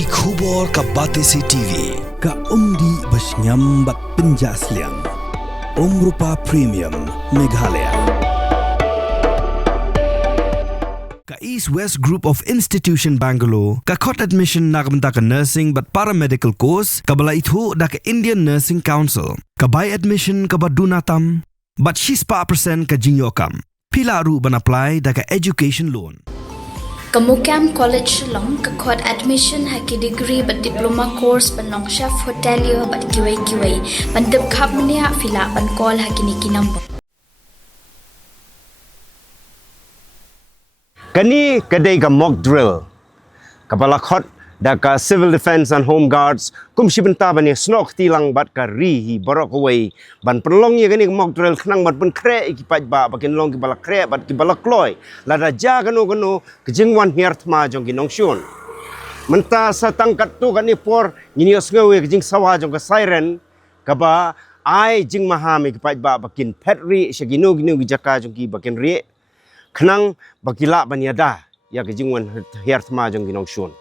Ki khubor ka Batesi TV. Ka umdi basnyam bat penjaslian. Rupa Premium Meghalaya. Ka East West Group of Institution Bangalore. Ka khot admission nagmenta ka nursing but paramedical course. Ka bala ithu da ka Indian Nursing Council. Ka buy admission ka badunatam. But she's pa percent ka jinyokam. Pila ru ban apply da ka education loan. Kamukam College Shillong kakot admission haki degree but diploma course panong chef hotelier but kiway pandep khap mania fila pan call haki niki number Kani kadai ka mock drill kapala khot da ka civil defense and home guards kum shibenta bani snok tilang bat ka ri borok away ban perlong ye kani mock drill khnang bat pun kre ki paj ba bakin long ki bala kre bat ki bala kloy la da ja kanu kejingwan hiar Thma jong ki nongshun menta sa tangkat tu kani por nginios ngawe kejing Sawa jong ka Siren ka ba ai jing mahami ki paj ba bakin petri shaginu ginu ki jaka jong ki bakin ri khnang bakila baniada ya kejingwan hiar Thma jong ki nongshun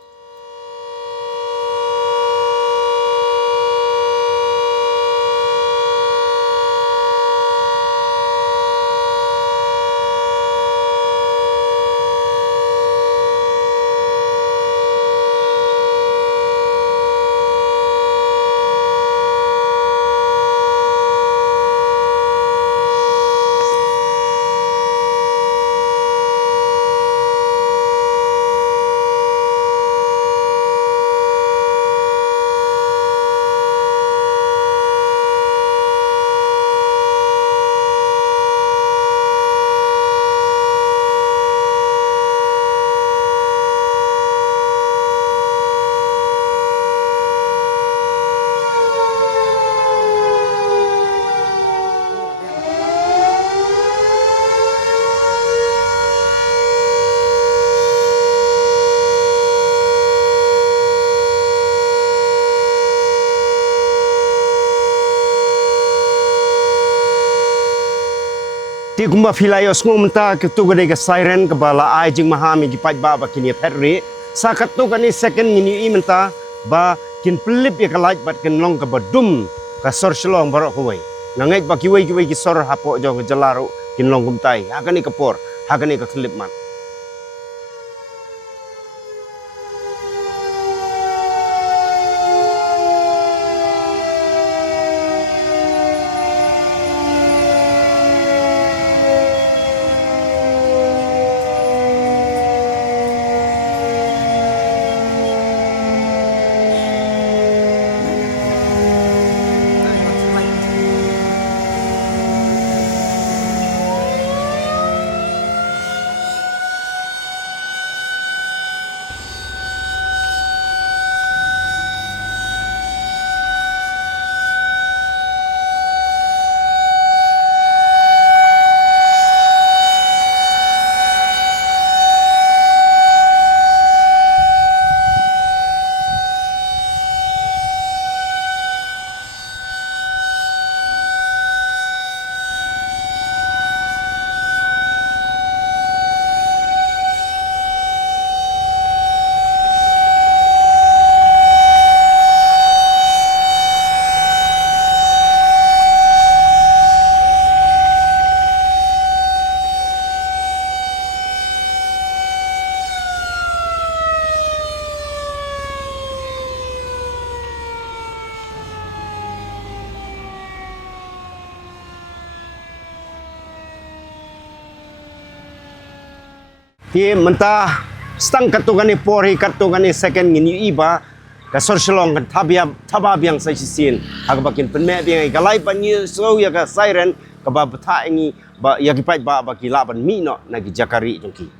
Ti kumba filayos ngumta ketu gede ka Siren ke bala ai jing mahami ki paj ba kini petri sakat tu kani second ngini imenta ba kin pelip ya kalaj bat kin long ka badum ka sor Shillong barok kuwai ngangai ba kiwai ki sor hapo jo jalaru kin long gumtai hakani kapor hakani ka klip man Hi menta stang katugani pori katugani second ngini iba ka sor Shillong kan thaba biang sai sin hagbakin penme biang galai panyi so ya ka Siren ka ba tha ngi ba ya ki pai ba ki la ban mi no na ki jakari jongki